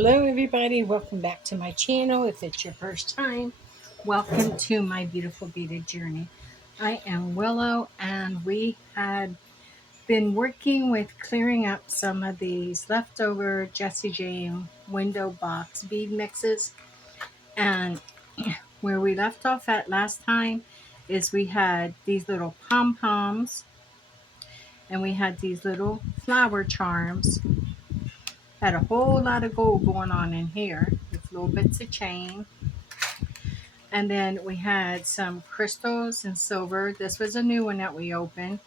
Hello, everybody. Welcome back to my channel. If it's your first time, welcome to my beautiful beaded journey. I am Willow, and we had been working with clearing up some of these leftover Jessie Jane window box bead mixes. And where we left off at last time is we had these little pom-poms and we had these little flower charms. Had a whole lot of gold going on in here with little bits of chain. And then we had some crystals and silver. This was a new one that we opened,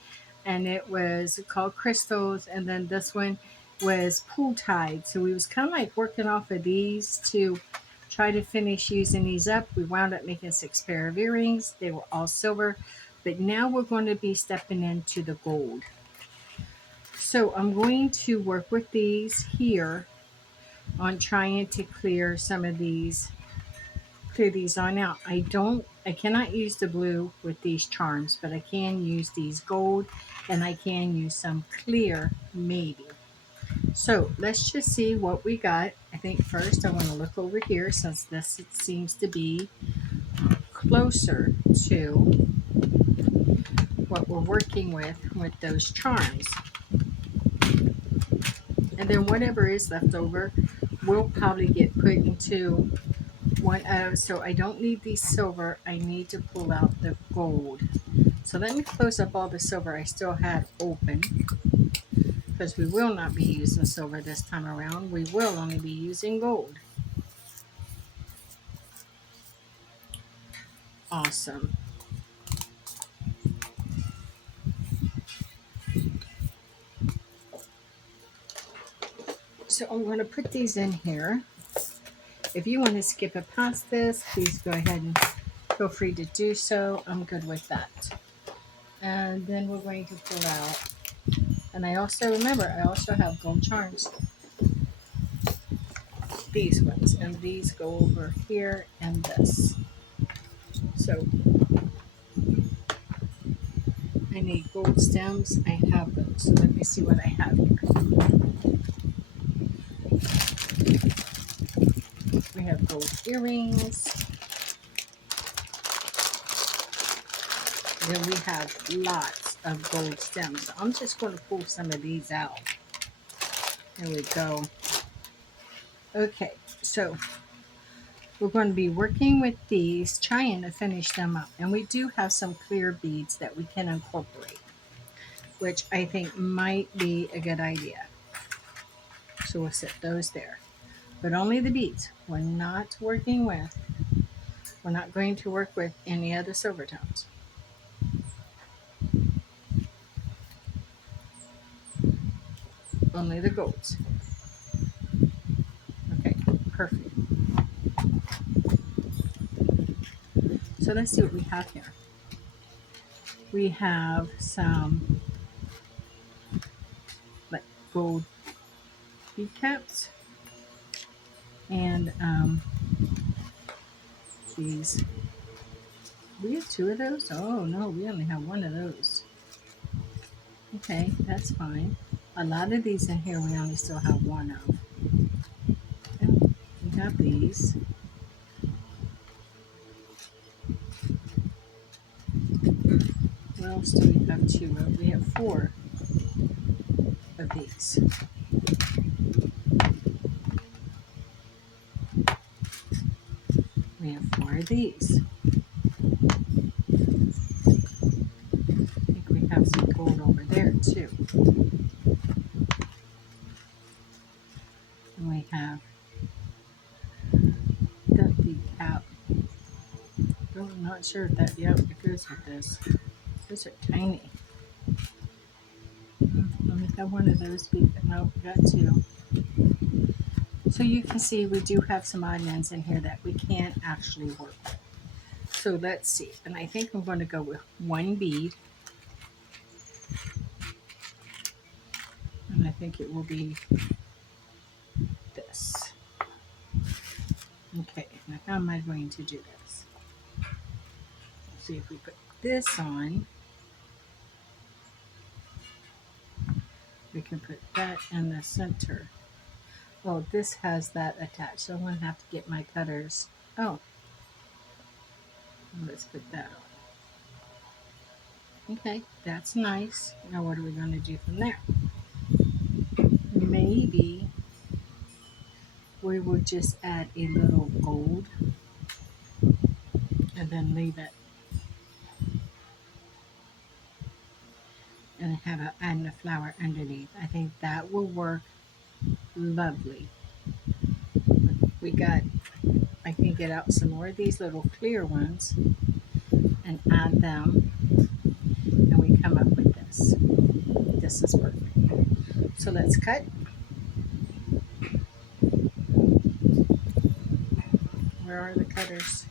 and it was called crystals. And then this one was pool tide. So we was kind of like working off of these to try to finish using these up. We wound up making 6 pair of earrings. They were all silver, but now we're going to be stepping into the gold. So I'm going to work with these here on trying to clear some of these, clear these on out. I cannot use the blue with these charms, but I can use these gold and I can use some clear maybe. So let's just see what we got. I think first I want to look over here since this it seems to be closer to what we're working with those charms. And then whatever is left over, we'll probably get put into one of, so I don't need the silver, I need to pull out the gold. So let me close up all the silver I still had open, because we will not be using silver this time around. We will only be using gold. Awesome. So I'm going to put these in here. If you want to skip it past this, please go ahead and feel free to do so. I'm good with that. And then we're going to pull out, and I also remember I also have gold charms, these ones, and these go over here and this. So I need gold stems. I have those. So let me see what I have here. We have gold earrings. Then we have lots of gold stems. So I'm just going to pull some of these out. There we go. Okay, so we're going to be working with these, trying to finish them up. And we do have some clear beads that we can incorporate, which I think might be a good idea. So we'll set those there. But only the beads. We're not working with, we're not going to work with any other silver tones. Only the golds. Okay, perfect. So let's see what we have here. We have some like gold bead caps and these. We have 2 of those? Oh no, we only have 1 of those. Okay, that's fine. A lot of these in here we only still have 1 of. And we have these. What else do we have 2 of? We have 4 of these. We have 4 of these. I think we have some gold over there too. And we have that bead cap. Oh, I'm not sure if that, yep, it goes with this. Those are tiny. Let me have 1 of those bead, no, we got 2. So you can see we do have some odd ends in here that we can't actually work with. So let's see, and I think I'm going to go with 1 bead. And I think it will be this. Okay, now how am I going to do this? Let's see if we put this on. We can put that in the center. Oh, this has that attached, so I'm going to have to get my cutters. Oh, let's put that on. Okay, that's nice. Now what are we going to do from there? Maybe we will just add a little gold and then leave it and have a, and a flower underneath. I think that will work lovely. We got, I can get out some more of these little clear ones and add them, and we come up with this. This is perfect. So let's cut. Where are the cutters?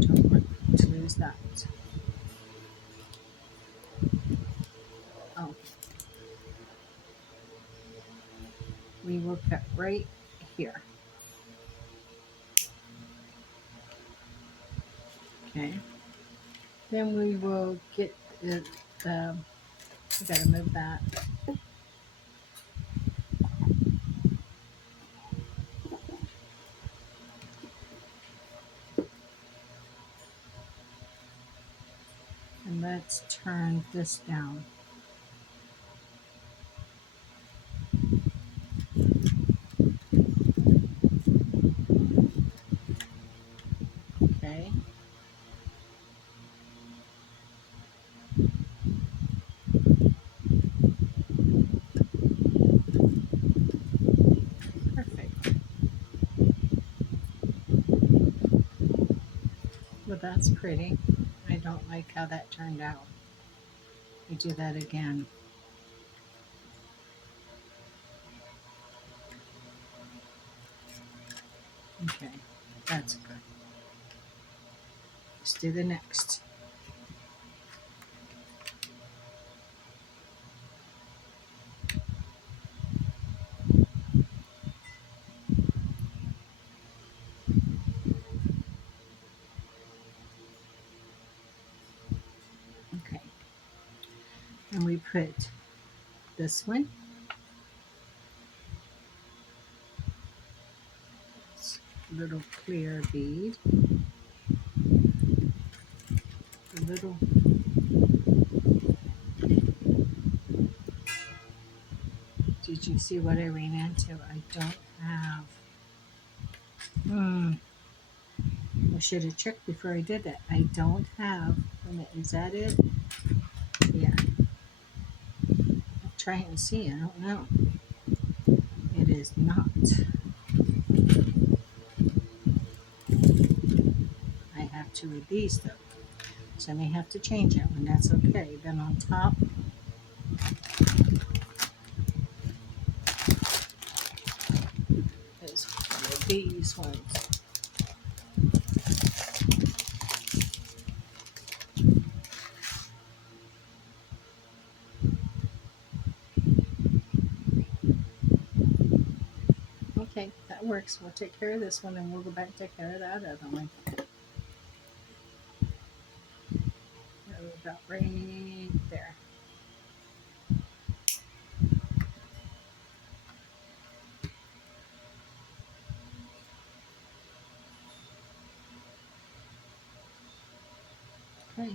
Don't want to lose that. Oh, we will cut right here. Okay. Then we will get the we gotta move that. And let's turn this down. Okay. Perfect. Well, that's pretty. I don't like how that turned out. We do that again. Okay, that's good. Let's do the next. Okay. And we put this one. It's a little clear bead. A little. Did you see what I ran into? I don't have. I should have checked before I did that. I don't have. Is that it? Yeah. I'll try and see. I don't know. It is not. I have two of these though. So I may have to change that one. That's okay. Then on top, is one of these ones. Okay, that works. We'll take care of this one and we'll go back and take care of that other one. About right there. Okay.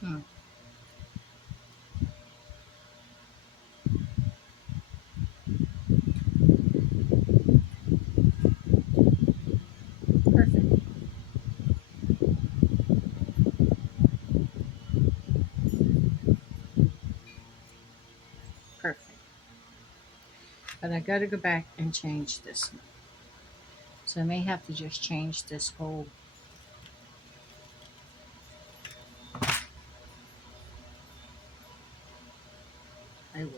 Hmm. Perfect. Perfect. But I got to go back and change this one. So I may have to just change this whole. I will.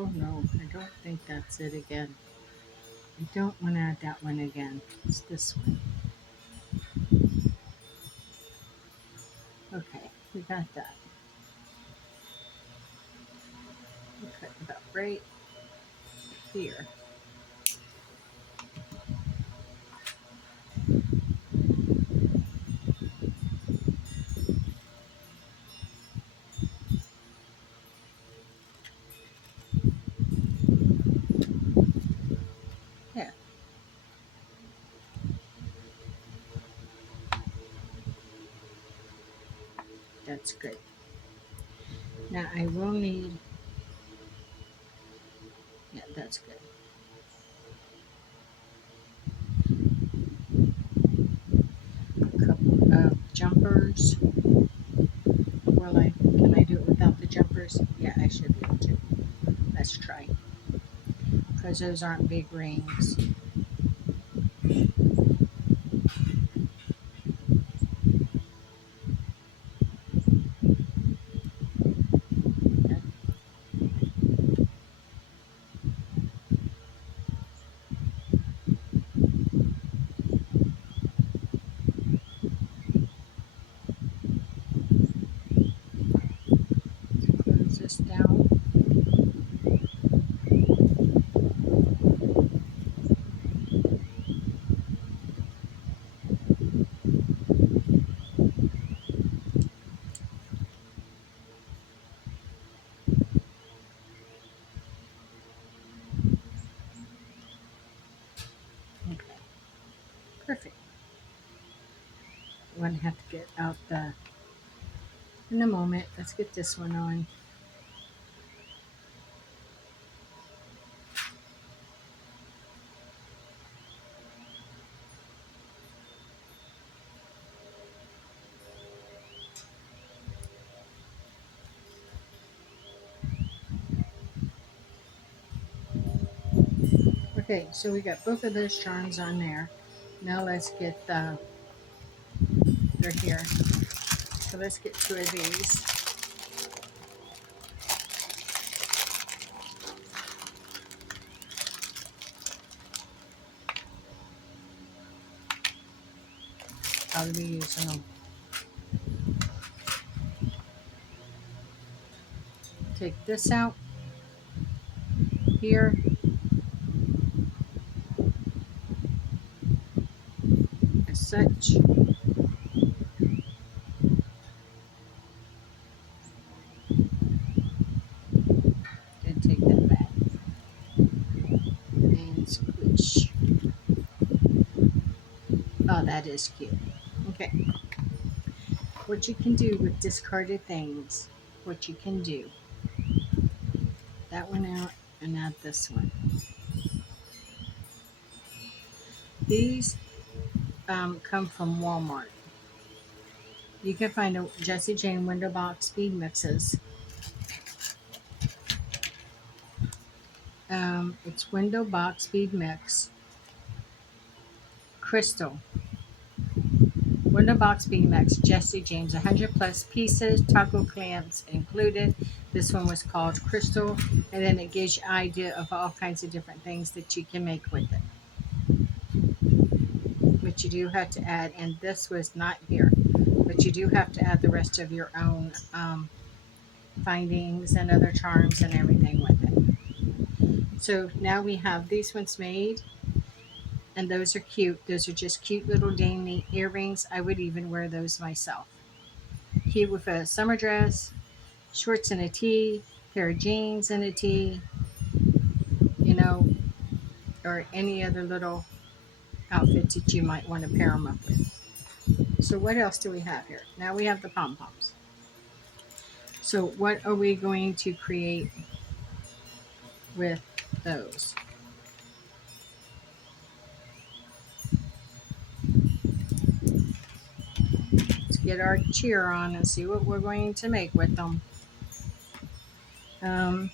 Oh no, I don't think that's it again. I don't want to add that one again. It's this one. Okay, we got that. We cut about right here. Yeah, that's good. Now I will need, yeah, that's good. A couple of jumpers. Can I do it without the jumpers? Yeah, I should be able to. Let's try. Because those aren't big rings. Okay, close this down. Okay, perfect. I'm going to have to get out the, in a moment. Let's get this one on. Okay, so we got both of those charms on there. Now let's get the, they're here. So let's get two of these. I'll be using them. Take this out here. As such. Then take that back. And squish. Oh, that is cute. Okay. What you can do with discarded things, what you can do. That one out and add this one. These come from Walmart. You can find a Jessie Jane window box bead mixes. It's window box bead mix. Crystal. Window box bead mix. Jessie James. 100 plus pieces. Taco clamps included. This one was called Crystal. And then it gives you an idea of all kinds of different things that you can make with it. But you do have to add, and this was not here, but you do have to add the rest of your own findings and other charms and everything with it. So now we have these ones made, and those are cute. Those are just cute little dainty earrings. I would even wear those myself. Cute with a summer dress, shorts and a tee, pair of jeans and a tee, you know, or any other little outfit that you might want to pair them up with. So what else do we have here? Now we have the pom-poms. So what are we going to create with those? Let's get our cheer on and see what we're going to make with them. Um,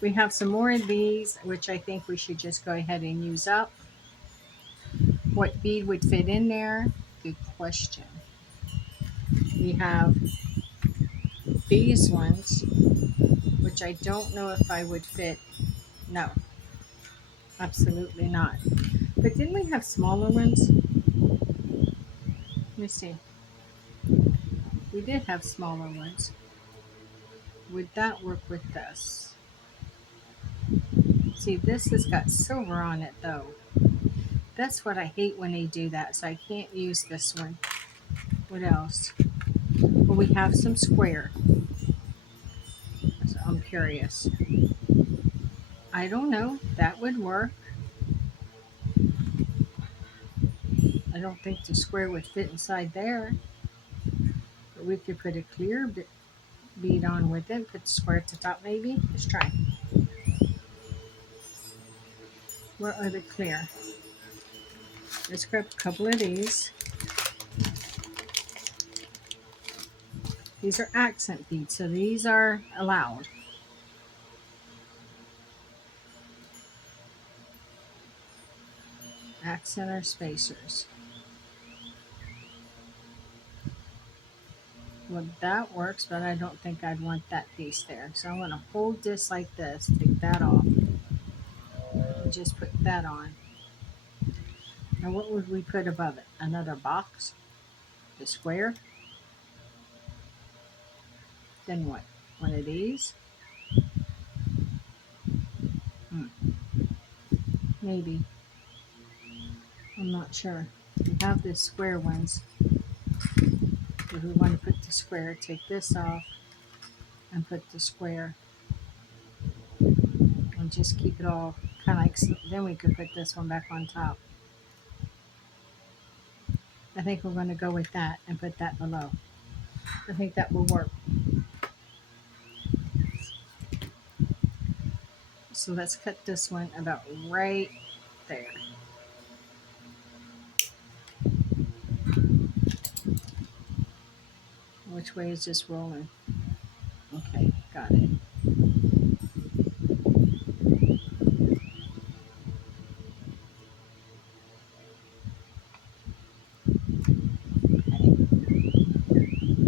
we have some more of these, which I think we should just go ahead and use up. What bead would fit in there? Good question. We have these ones, which I don't know if I would fit. No, absolutely not. But didn't we have smaller ones? Let me see. We did have smaller ones. Would that work with this? See, this has got silver on it though. That's what I hate when they do that, so I can't use this one. What else? Well, we have some square. So I'm curious. I don't know. That would work. I don't think the square would fit inside there. But we could put a clear bead on with it. Put the square at the top maybe. Let's try. Where are the clear? Let's grab a couple of these. These are accent beads, so these are allowed. Accent or spacers. Well, that works, but I don't think I'd want that piece there. So I'm going to hold this like this, take that off, and just put that on. Now what would we put above it? Another box? The square? Then what? One of these? Maybe. I'm not sure. We have the square ones. If we want to put the square, take this off and put the square. And just keep it all kind of like, then we could put this one back on top. I think we're going to go with that and put that below. I think that will work. So let's cut this one about right there. Which way is this rolling? Okay, got it. Okay.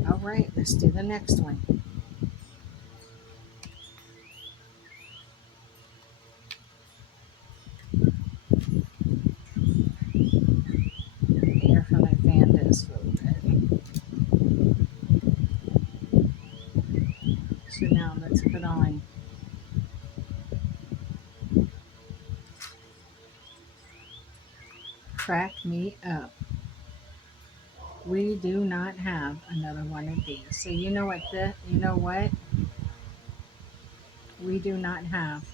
All right, let's do the next one. The air from that fan does a little bit. So now let's put on Crack Me Up. We do not have another one of these. So you know what we do not have.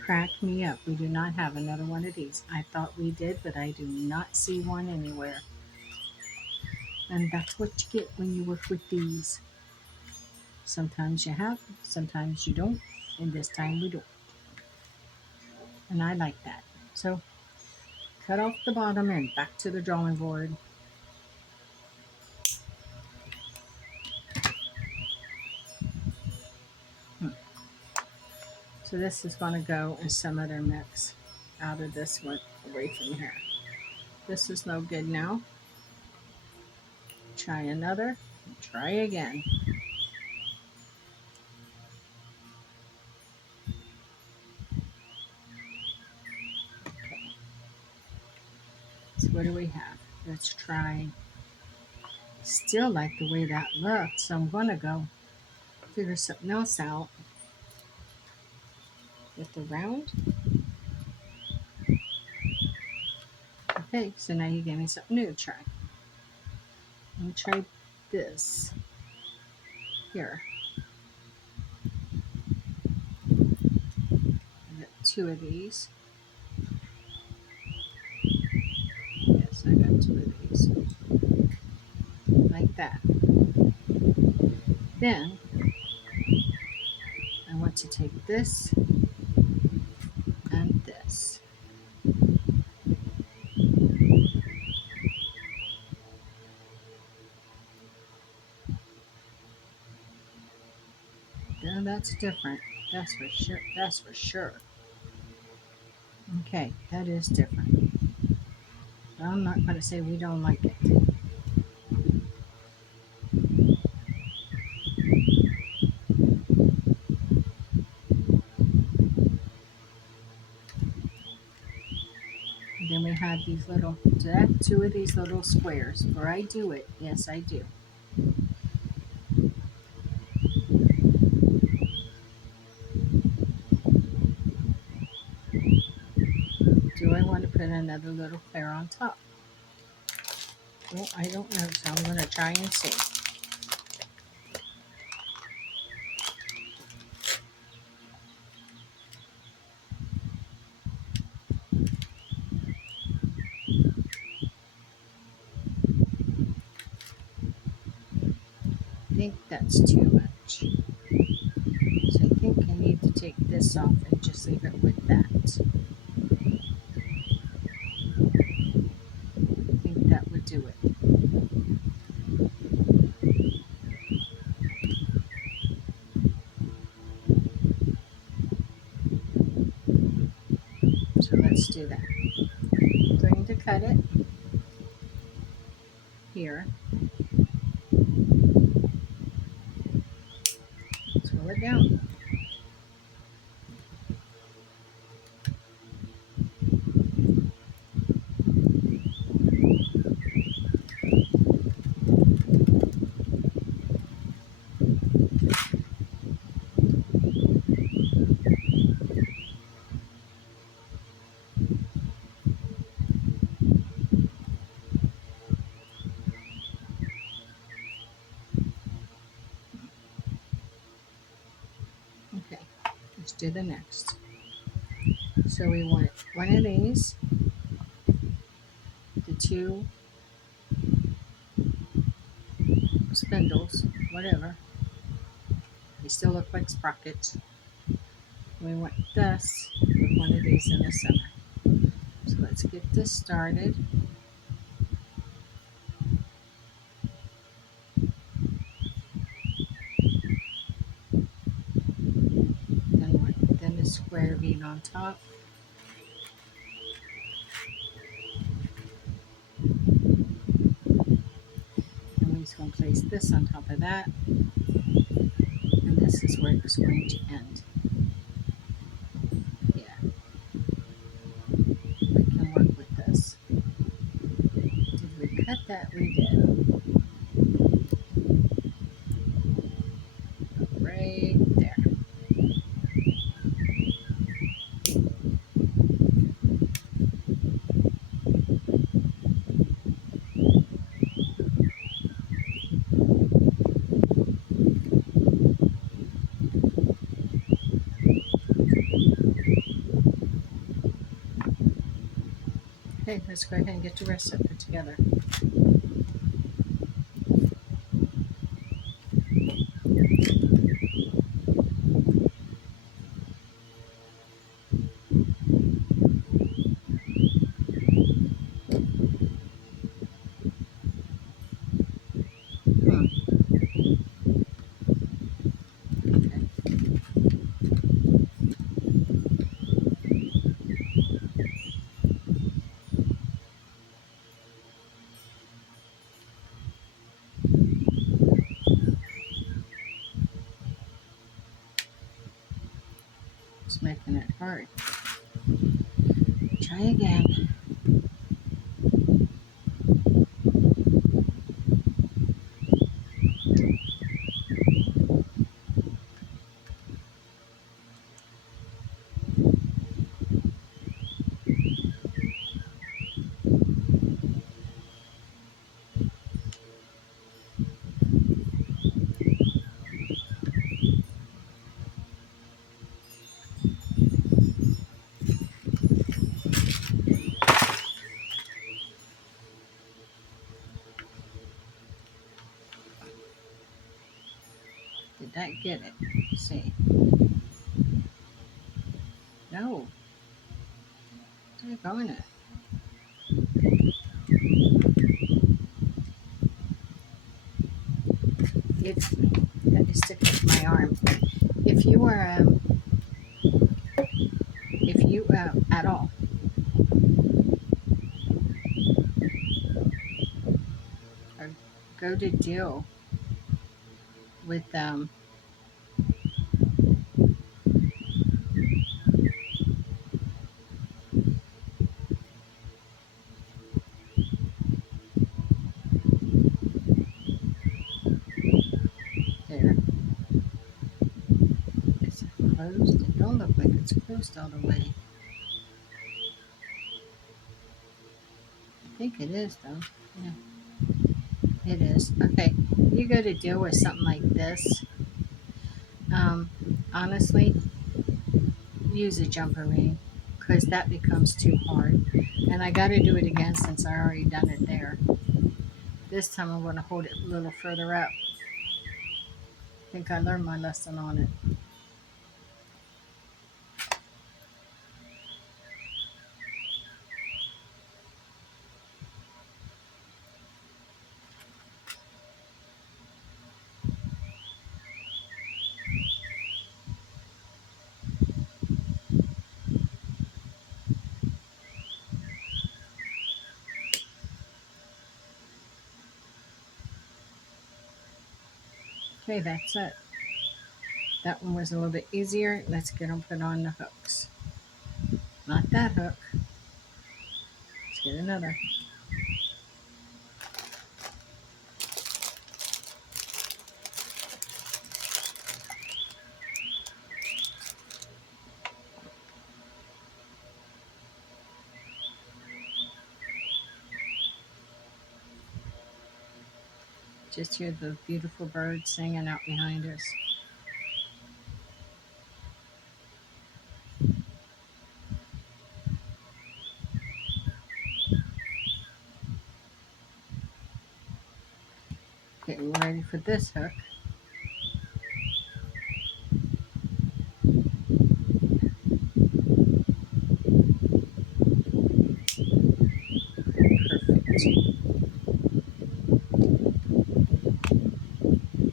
Crack Me Up. We do not have another one of these. I thought we did, but I do not see one anywhere. And that's what you get when you work with these. Sometimes you have, sometimes you don't, and this time we don't. And I like that. So cut off the bottom and back to the drawing board. So this is going to go in some other mix out of this one away from here. This is no good now. Try another. Try again. Okay. So what do we have? Let's try. Still like the way that looked, so I'm going to go figure something else out with the round. Okay, so now you gave me something new to try. Let me try this here. I got two of these. Yes, I got two of these. Like that. Then I want to take this and this. Now that's different. That's for sure. That's for sure. Okay, that is different. But I'm not going to say we don't like it. And then we have these little, two of these little squares. Where I do it, yes, I do. Do I want to put another little flare on top? Well, I don't know, so I'm going to try and see. I think that's too much. So I think I need to take this off and just leave it with that. I think that would do it. So let's do that. I'm going to cut it here. Swirl it down. Okay, let's do the next. So we want one of these, the two spindles, whatever. They still look like sprockets. We want this with one of these in the center. So let's get this started. Then a square bead on top. And we're just going to place this on top of that. And this is where it's going to end. Yeah, we can work with this. Did we cut that? We did. Right there. Okay, let's go ahead and get the rest of it together. Hmm. Okay. It's making it hard. Try again. Did that get it? Let's see. No. Doggone it. If that is sticking to my arm. If you are, at all, or go to deal with closed? It don't look like it's closed all the way. I think it is though. Yeah, it is. Okay, you go to deal with something like this. Um, honestly, use a jumper ring because that becomes too hard. And I got to do it again since I already done it there. This time I'm going to hold it a little further up. I think I learned my lesson on it. Okay, that's it. That one was a little bit easier. Let's get them put on the hooks. Not that hook. Let's get another. Just hear the beautiful birds singing out behind us. Getting ready for this hook.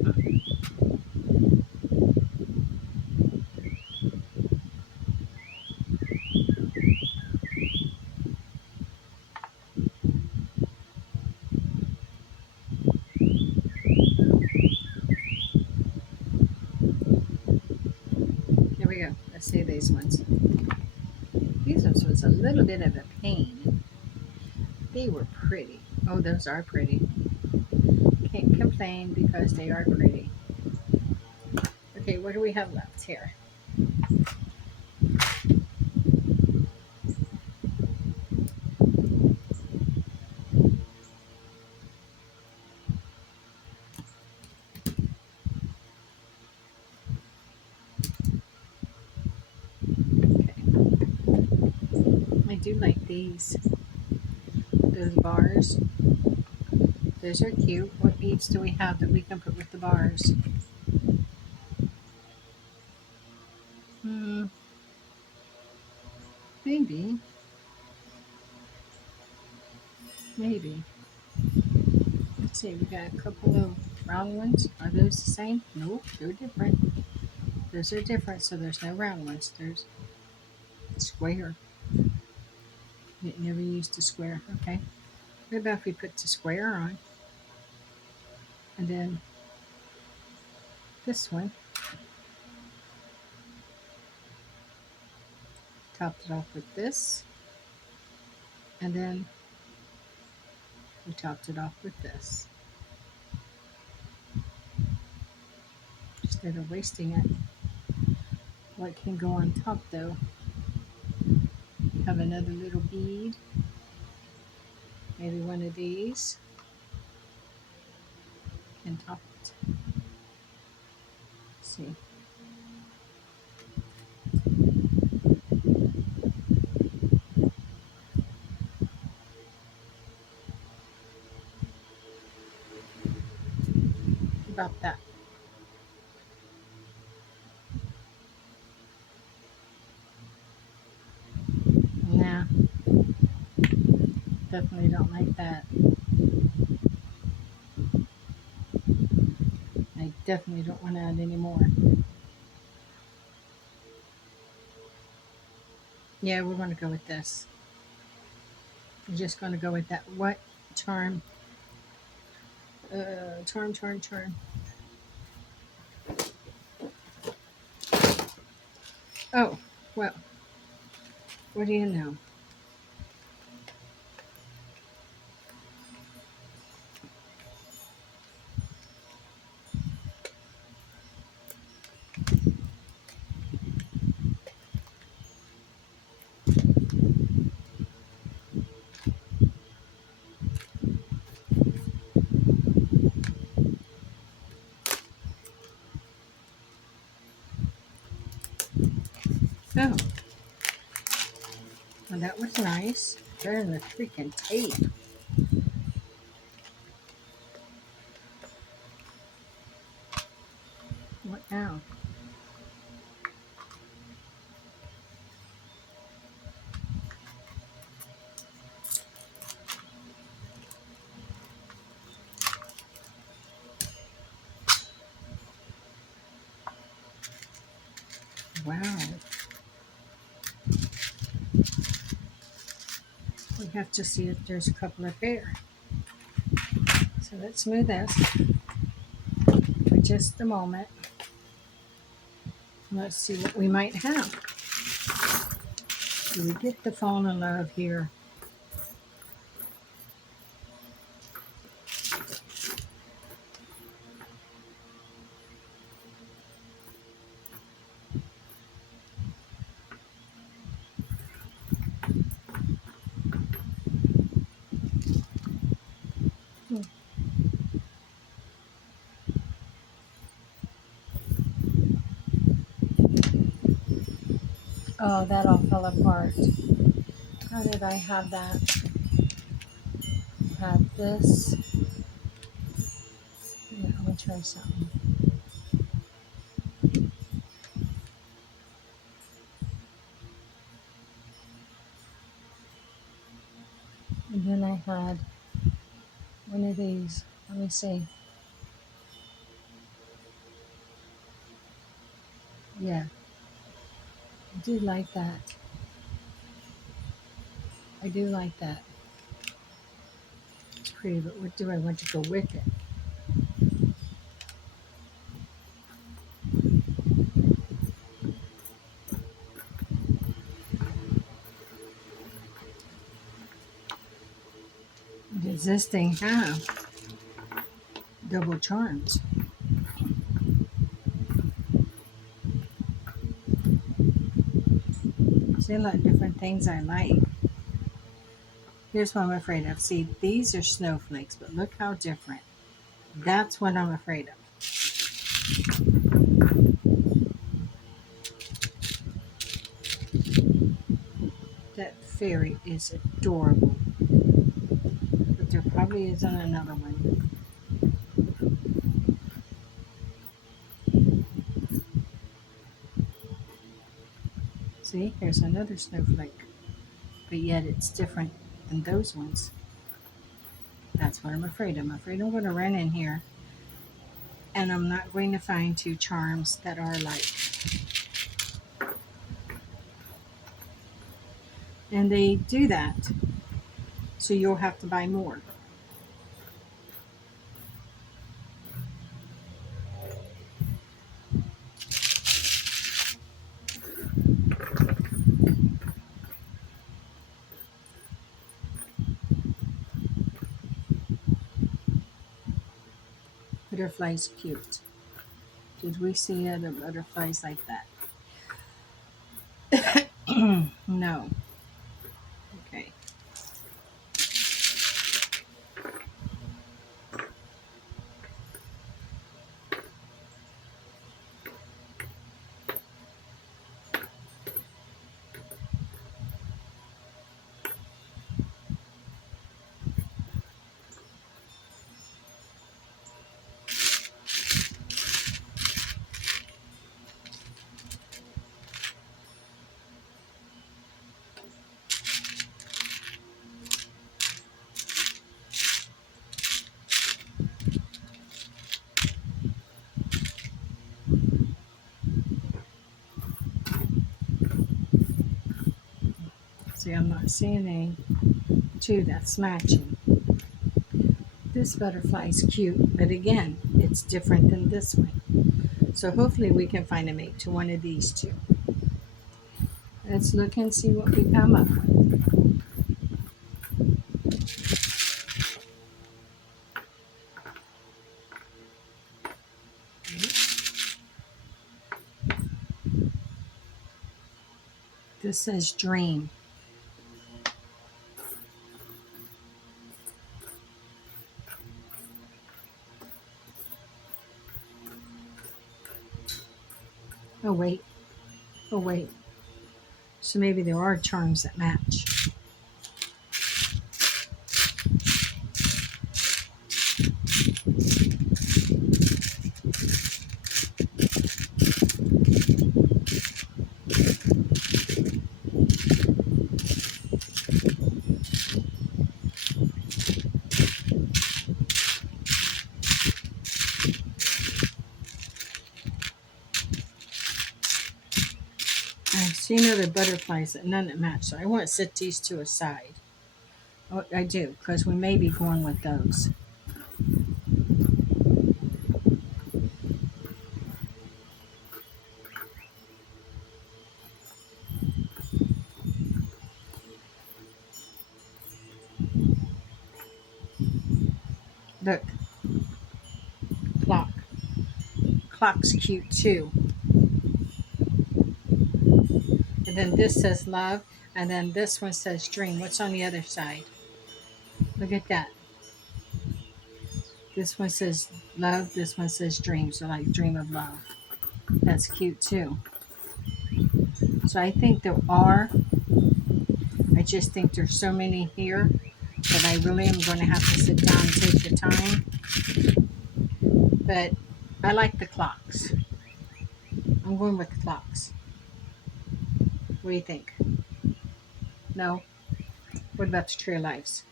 Perfect. Here we go. Let's see these ones. These ones was a little bit of a pain. They were pretty. Oh, those are pretty. Can't complain because they are pretty. Okay, what do we have left here? Okay, I do like these. Those bars. Those are cute. What beads do we have that we can put with the bars? Hmm, maybe. Maybe. Let's see, we got a couple of round ones. Are those the same? Nope, they're different. Those are different, so there's no round ones. There's square. It never used a square. Okay. What about if we put the square on? And then this one, topped it off with this. And then we topped it off with this. Instead of wasting it. What can go on top though? Have another little bead. Maybe one of these. And top it. Let's see. About that. Nah, definitely don't like that. I definitely don't want to add any more. Yeah, we're going to go with this. We're just going to go with that. What charm? Charm. Oh, well, what do you know? was nice. Better than the freaking tape. What now? Wow. We have to see if there's a couple of hair. So let's smooth this for just a moment. Let's see what we might have. Do we get the fall in love here? Oh, that all fell apart. How did I have that? Have this. Yeah, I'm gonna try something. And then I had one of these. Let me see. Yeah, I do like that. I do like that. It's pretty, but what do I want to go with it? Does this thing have double charms? See a lot of different things I like. Here's what I'm afraid of. See, these are snowflakes, but look how different. That's what I'm afraid of. That fairy is adorable. But there probably isn't another one. See, here's another snowflake. But yet it's different than those ones. That's what I'm afraid of. I'm afraid I'm going to run in here and I'm not going to find two charms that are alike. And they do that. So you'll have to buy more. Butterfly's cute. Did we see other butterflies like that? No. Okay. See, I'm not seeing any two that's matching. This butterfly's cute, but again, it's different than this one. So hopefully we can find a mate to one of these two. Let's look and see what we come up with. This says dream. Oh wait. Oh wait. So maybe there are charms that match. So you know the butterflies, none that match. So I want to set these two aside. Oh, I do, because we may be going with those. Look, clock. Clock's cute too. And then this says love, and then this one says dream. What's on the other side? Look at that. This one says love, this one says dream. So like dream of love. That's cute too. So I think there are, I just think there's so many here that I really am going to have to sit down and take the time. But I like the clocks. I'm going with the clocks. What do you think? No? What about the tree of lives?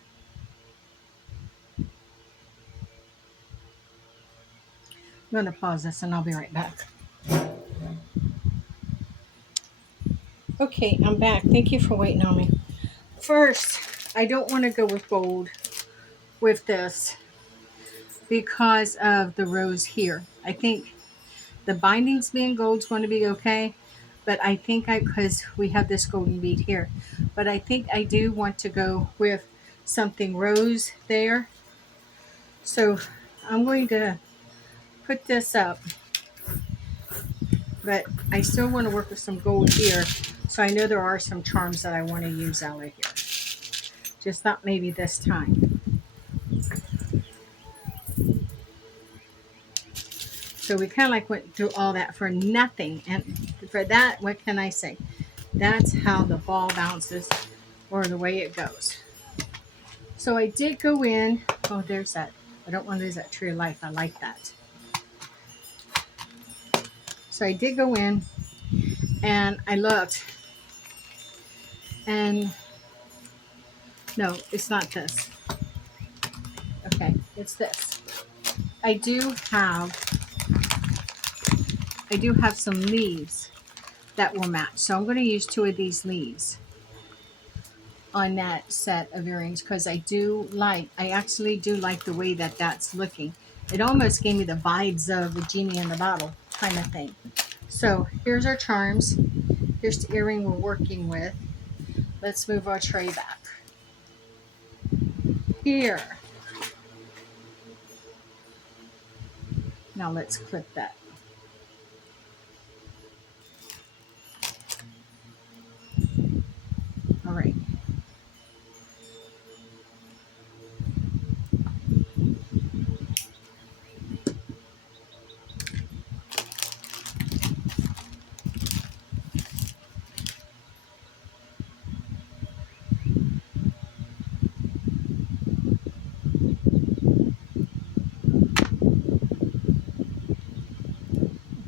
I'm going to pause this and I'll be right back. Okay, I'm back. Thank you for waiting on me. First, I don't want to go with gold with this because of the rose here. I think the bindings being gold is going to be okay, but I think because we have this golden bead here, but I think I do want to go with something rose there. So I'm going to put this up, but I still want to work with some gold here. So I know there are some charms that I want to use out of here. Just not maybe this time. So we kind of like went through all that for nothing. And for that, what can I say? That's how the ball bounces or the way it goes. So I did go in. Oh, there's that. I don't want to lose that tree of life. I like that. So I did go in and I looked. And no, it's not this. Okay, it's this. I do have some leaves that will match. So I'm going to use 2 of these leaves on that set of earrings because I actually do like the way that that's looking. It almost gave me the vibes of the genie in the bottle kind of thing. So here's our charms. Here's the earring we're working with. Let's move our tray back. Here. Now let's clip that. All right.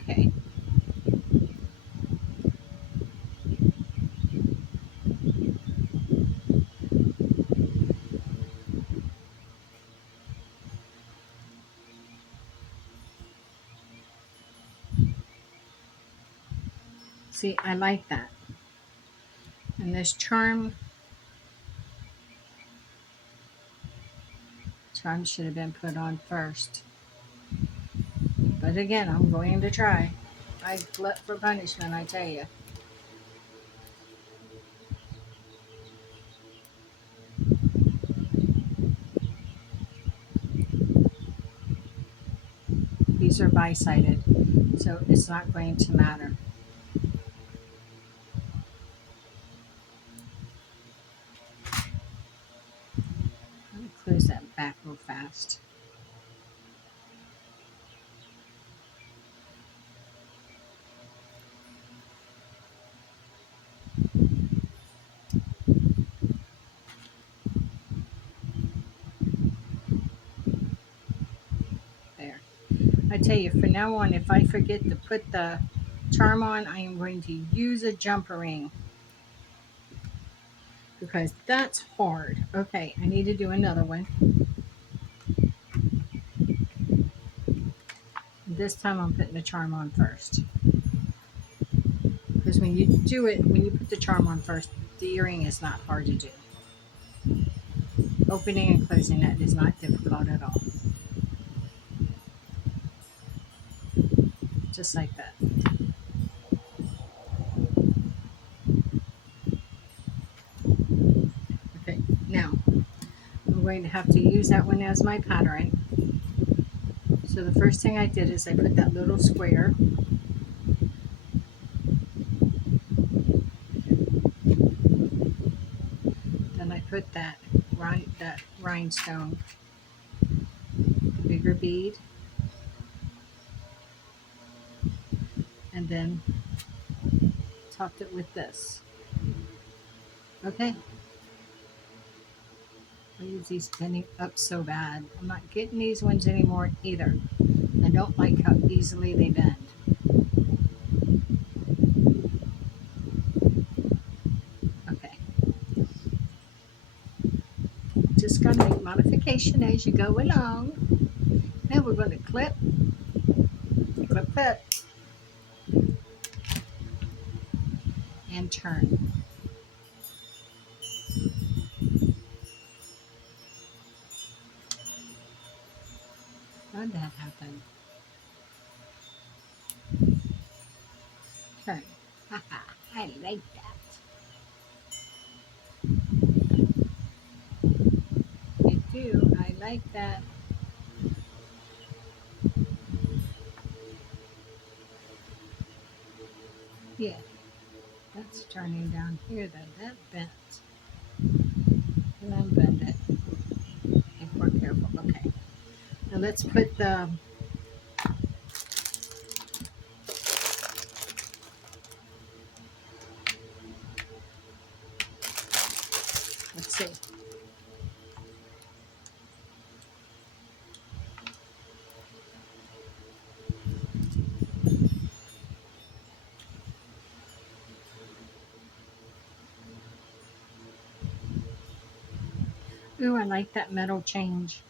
Okay. See, I like that. And this charm should have been put on first. But again, I'm going to try. I flip for punishment, I tell you. These are bi-sided, so it's not going to matter. Let me close that back real fast. There. I tell you, from now on, if I forget to put the charm on, I am going to use a jumper ring because that's hard. Okay, I need to do another one. This time I'm putting the charm on first. Because when you do it, when you put the charm on first, the earring is not hard to do. Opening and closing it is not difficult at all. Just like that. Okay, now I'm going to have to use that one as my pattern. So the first thing I did is I put that little square. Then I put that rhinestone, the bigger bead, and then topped it with this. Okay. I use these bending up so bad. I'm not getting these ones anymore either. I don't like how easily they bend. Okay. Just gotta make modification as you go along. Now we're going to clip, clip, clip, and turn. How did that happen? Turn. Haha, I like that. I do. I like that. Yeah, that's turning down here. That bent. And unbend it. If we're careful. Okay. Now let's put the. Let's see. Ooh, I like that metal change.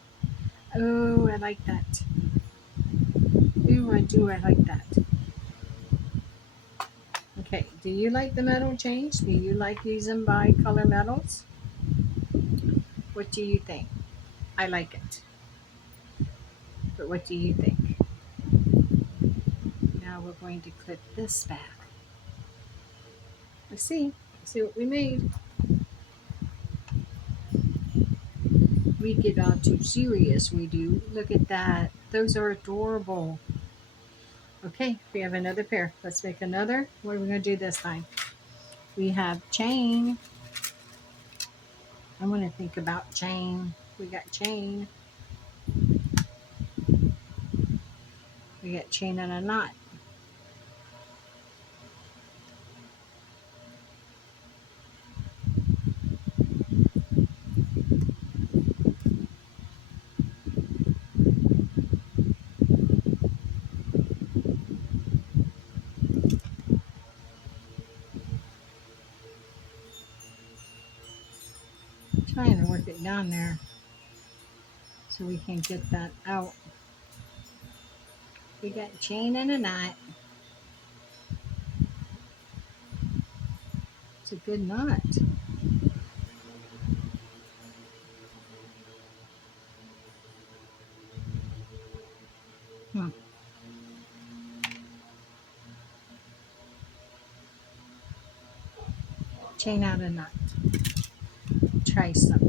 Oh, I like that. Ooh, I do. I like that. Okay, do you like the metal change? Do you like using bi-color metals? What do you think? I like it. But what do you think? Now we're going to clip this back. Let's see. Let's see what we made. We get all too serious, we do. Look at that. Those are adorable. Okay, we have another pair. Let's make another. What are we going to do this time? We have chain. I'm going to think about chain. We got chain. We got chain and a knot. Trying to work it down there so we can get that out. We got chain and a knot. It's a good knot. Hmm. Chain out a knot. Try something.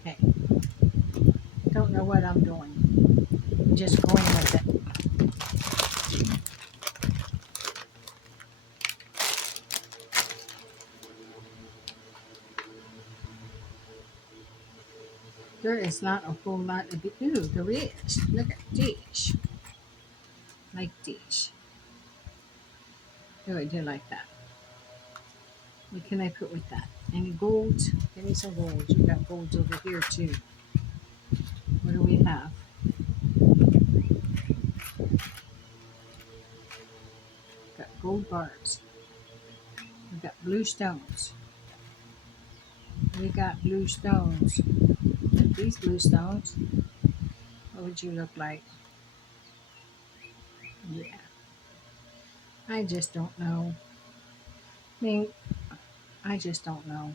Okay. Don't know what I'm doing. I'm just going with it. There is not a whole lot of it. Ooh, there is. Look at these. Like these. Oh, I do like that. What can I put with that? Any gold? Give me some gold. You got gold over here too. What do we have? Got gold bars. We got blue stones. We got blue stones. These blue stones. What would you look like? Yeah. I just don't know. I mean, I just don't know.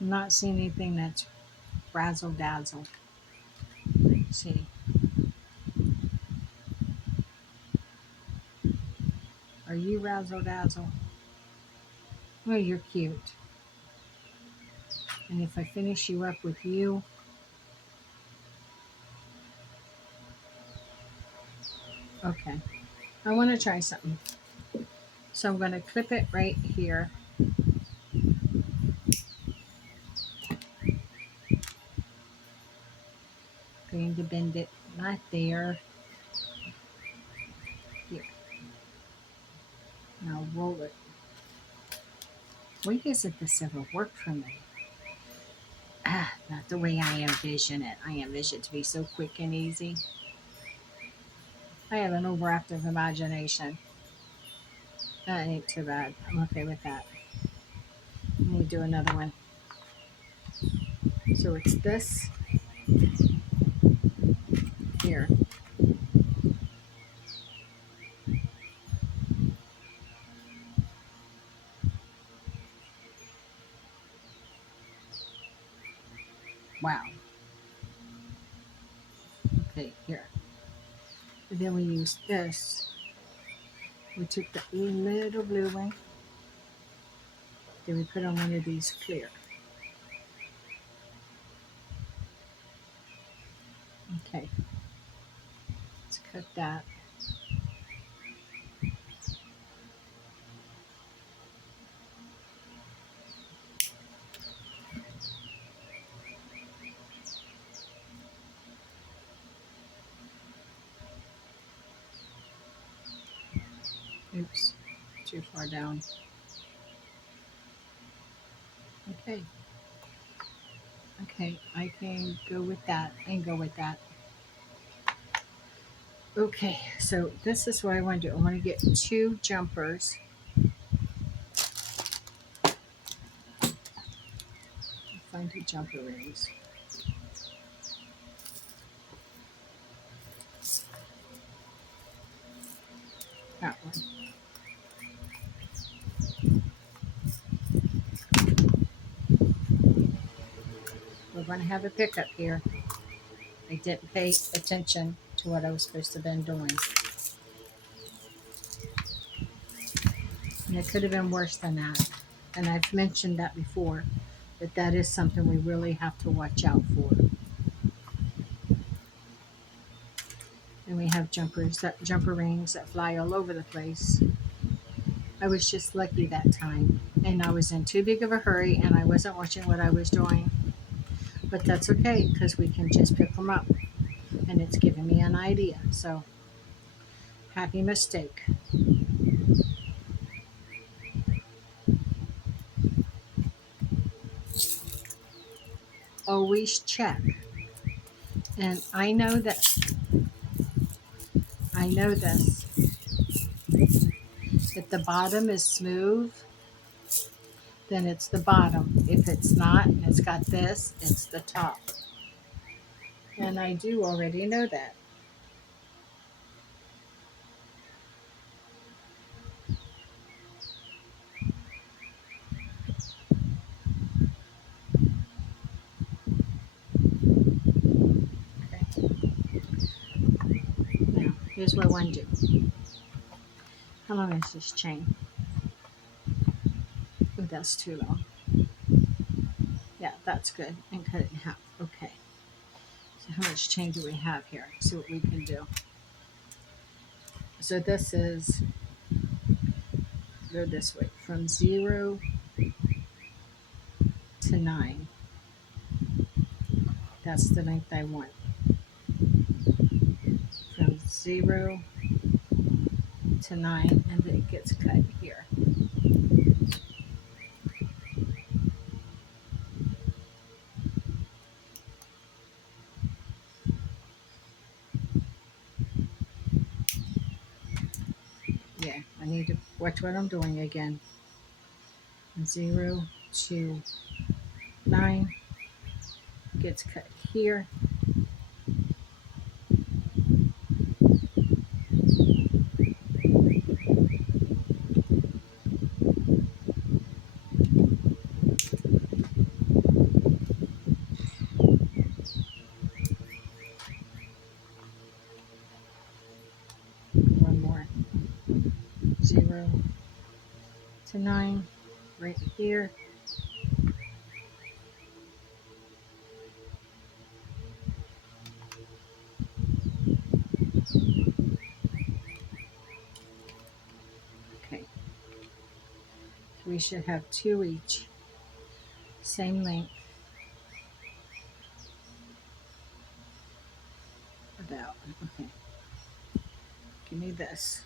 I'm not seeing anything that's razzle dazzle. Let's see. Are you razzle dazzle? Well, you're cute. And if I finish you up with you, okay. I want to try something. So I'm going to clip it right here. Going to bend it right there. Here. Now roll it. Why isn't this ever worked for me? Ah, not the way I envision it. I envision it to be so quick and easy. I have an overactive imagination. That ain't too bad. I'm okay with that. Let me do another one. So it's this here. Wow. Okay, here. And then we use this. We took the little blue one. Then we put on one of these clear. Okay. Let's cut that. Oops. Too far down. Okay. Okay. I can go with that and go with that. Okay. So this is what I want to do. I want to get 2 jumpers. Find 2 jumper rings. That one. We're going to have a pickup here. I didn't pay attention to what I was supposed to have been doing. And it could have been worse than that. And I've mentioned that before, that that is something we really have to watch out for. And we have jumper rings that fly all over the place. I was just lucky that time. And I was in too big of a hurry and I wasn't watching what I was doing. But that's okay because we can just pick them up. And it's giving me an idea. So, happy mistake. Always check. And I know this. If the bottom is smooth, then it's the bottom. If it's not, and it's got this, it's the top. And I do already know that. Okay. Now, here's what I want to do. How long is this chain? Oh, that's too long. Yeah, that's good. And cut it in half. Okay. So how much chain do we have here? See what we can do. So this is, go this way, from 0 to 9. That's the length I want. From 0 to 9, and then it gets cut here. Yeah, I need to watch what I'm doing again. 0 to 9 gets cut here. to 9 right here. Okay, so we should have 2 each, same length, about. Okay, give me this.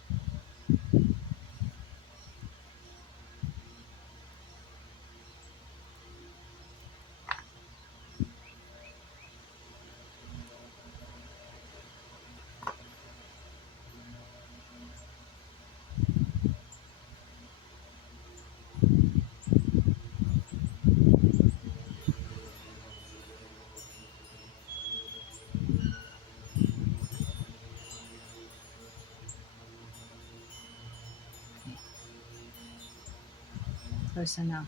Close enough.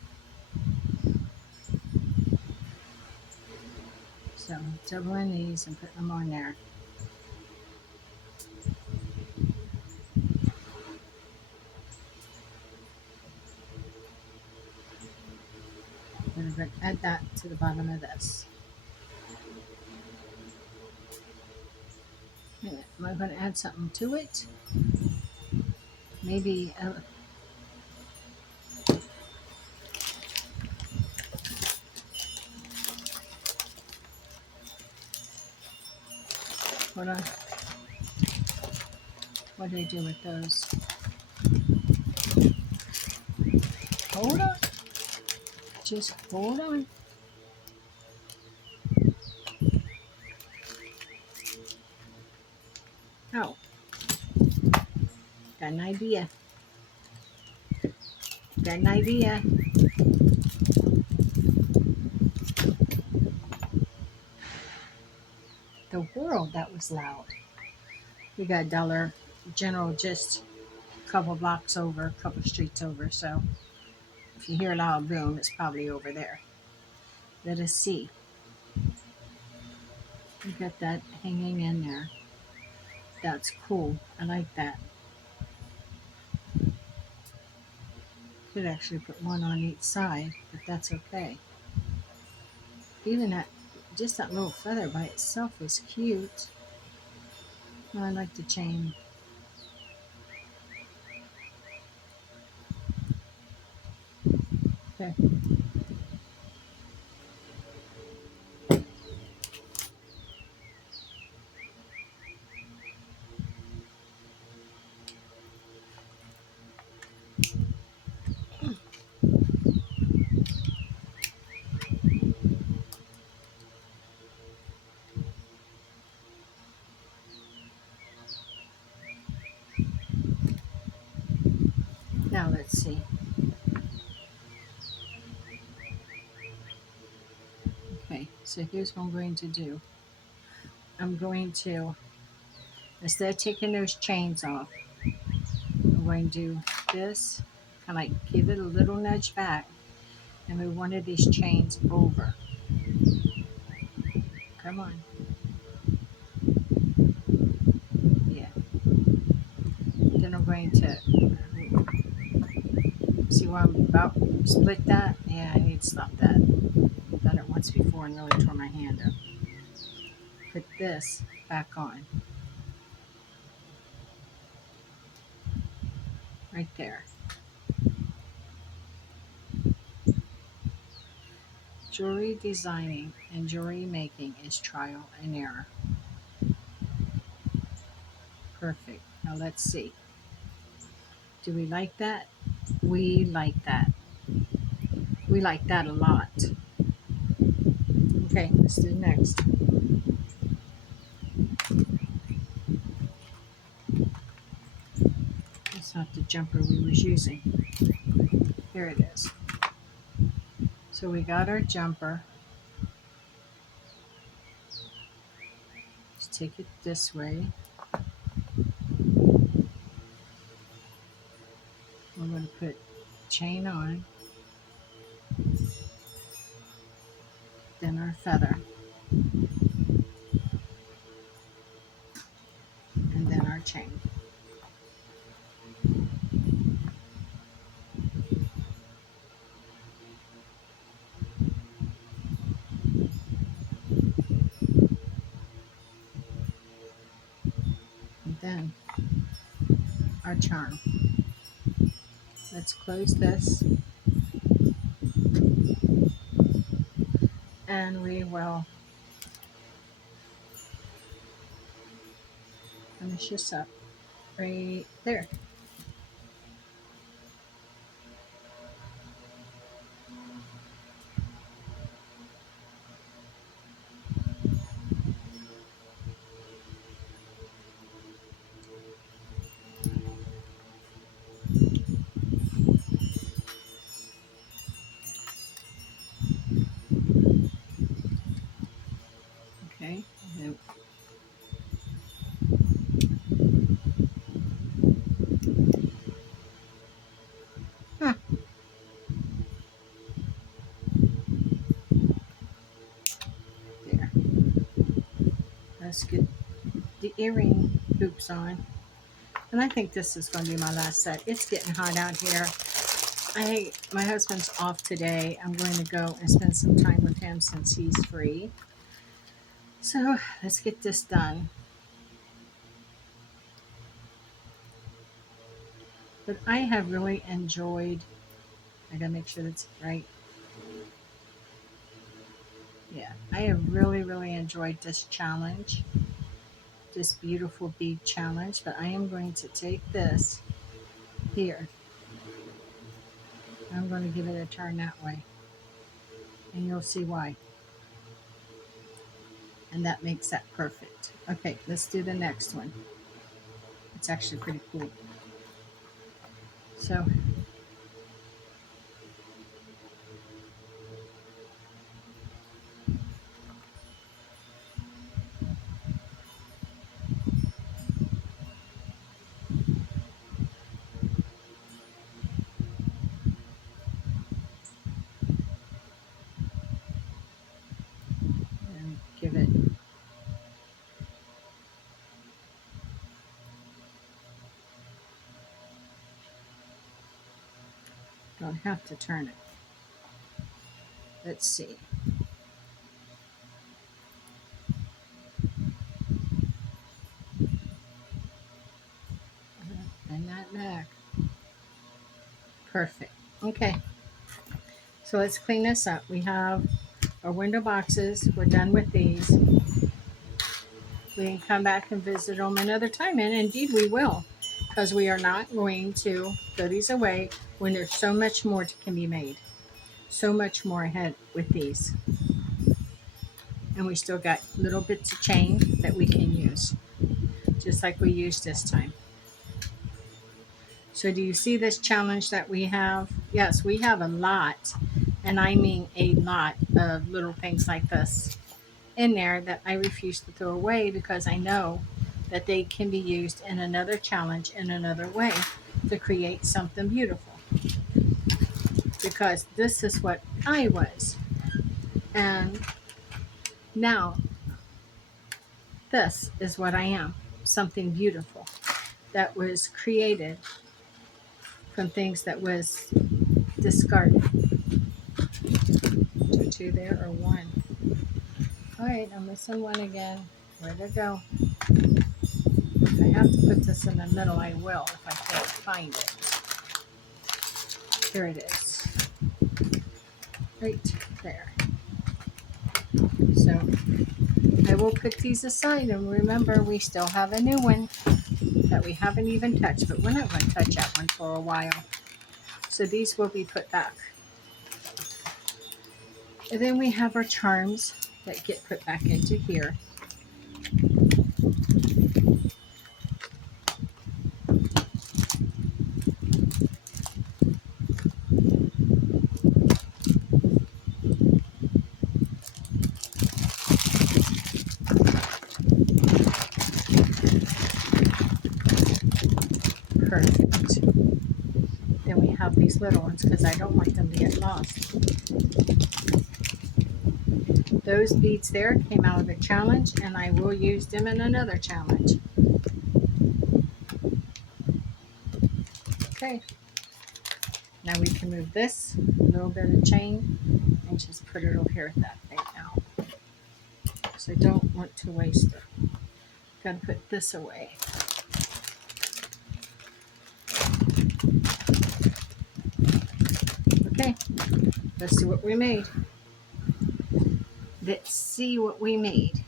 So doubling these and putting them on there. I'm going to add that to the bottom of this. Am I going to add something to it? Maybe hold on. What do I do with those? Hold on. Just hold on. Oh, got an idea. Got an idea. The world, that was loud. We got Dollar General just a couple blocks over, a couple streets over. So if you hear a loud boom, it's probably over there. Let us see. We got that hanging in there. That's cool. I like that. Could actually put one on each side, but that's okay. Even that, just that little feather by itself is cute. I like the chain. Okay. Now let's see. Okay, so here's what I'm going to do. I'm going to, instead of taking those chains off, I'm going to do this, kind of like give it a little nudge back and move one of these chains over. Come on. Yeah. Then I'm going to, see where I'm about to split that? Yeah, I need to stop that. I've done it once before and really tore my hand up. Put this back on. Right there. Jewelry designing and jewelry making is trial and error. Perfect. Now let's see. Do we like that? We like that. We like that a lot. Okay, let's do next. That's not the jumper we was using. Here it is. So we got our jumper. Let's take it this way. We're going to put chain on, then our feather, and then our chain. our charm. Let's close this, and we will finish this up right there. Okay. Huh, there. Let's get the earring hoops on. And I think this is going to be my last set. It's getting hot out here. My husband's off today. I'm going to go and spend some time with him since he's free. So let's get this done. But I have really enjoyed, I gotta make sure that's right. Yeah, I have really, really enjoyed this challenge, this beautiful bead challenge. But I am going to take this here. I'm going to give it a turn that way. And you'll see why. And that makes that perfect. Okay, let's do the next one. It's actually pretty cool. So and give it, don't have to turn it. Let's see. And that back. Perfect. Okay. So let's clean this up. We have our window boxes. We're done with these. We can come back and visit them another time, and indeed we will, because we are not going to throw these away when there's so much more can be made. So much more ahead with these. And we still got little bits of chain that we can use, just like we used this time. So do you see this challenge that we have? Yes, we have a lot, and I mean a lot of little things like this in there that I refuse to throw away, because I know that they can be used in another challenge in another way to create something beautiful. Because this is what I was. And now this is what I am. Something beautiful that was created from things that was discarded. Two there or one? All right, I'm missing one again. Where'd it go? If I have to put this in the middle, I will if I can't find it. Here it is. Right there. So I will put these aside, and remember, we still have a new one that we haven't even touched, but we're not going to touch that one for a while. So these will be put back. And then we have our charms that get put back into here. Perfect. Then we have these little ones because I don't want them to get lost. Those beads there came out of the challenge, and I will use them in another challenge. Okay. Now we can move this little bit of chain and just put it over here at that right now. So I don't want to waste it. Got to put this away. Let's see what we made. Let's see what we made.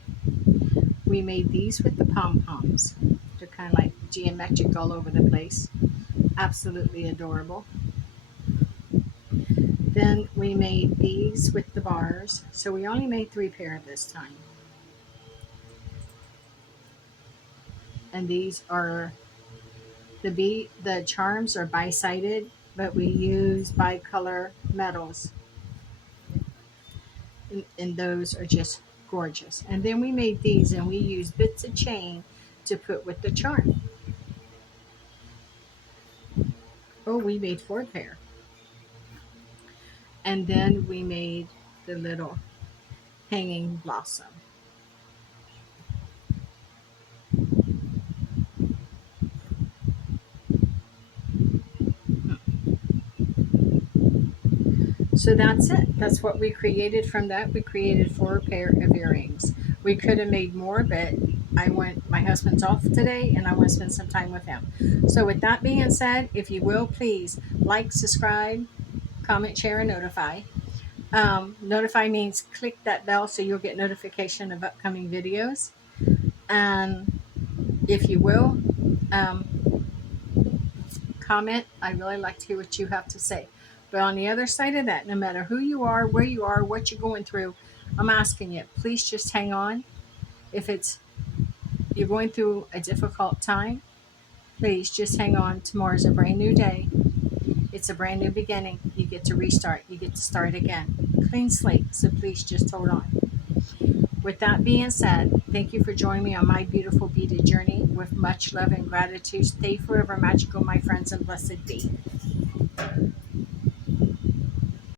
We made these with the pom-poms. They're kind of like geometric all over the place. Absolutely adorable. Then we made these with the bars. So we only made 3 pair this time. And these are the charms are bi-sided, but we use bicolor metals. And those are just gorgeous. And then we made these and we used bits of chain to put with the charm. Oh, we made 4 pair. And then we made the little hanging blossom. So that's it. That's what we created from that. We created 4 pair of earrings. We could have made more, but my husband's off today and I want to spend some time with him. So with that being said, if you will, please like, subscribe, comment, share, and notify. Notify means click that bell so you'll get notification of upcoming videos. And if you will, um, comment. I really like to hear what you have to say. But on the other side of that, no matter who you are, where you are, what you're going through, I'm asking you, please just hang on. If it's you're going through a difficult time, please just hang on. Tomorrow's a brand new day. It's a brand new beginning. You get to restart. You get to start again. Clean slate. So please just hold on. With that being said, thank you for joining me on my beautiful beaded journey. With much love and gratitude, stay forever magical, my friends, and blessed be.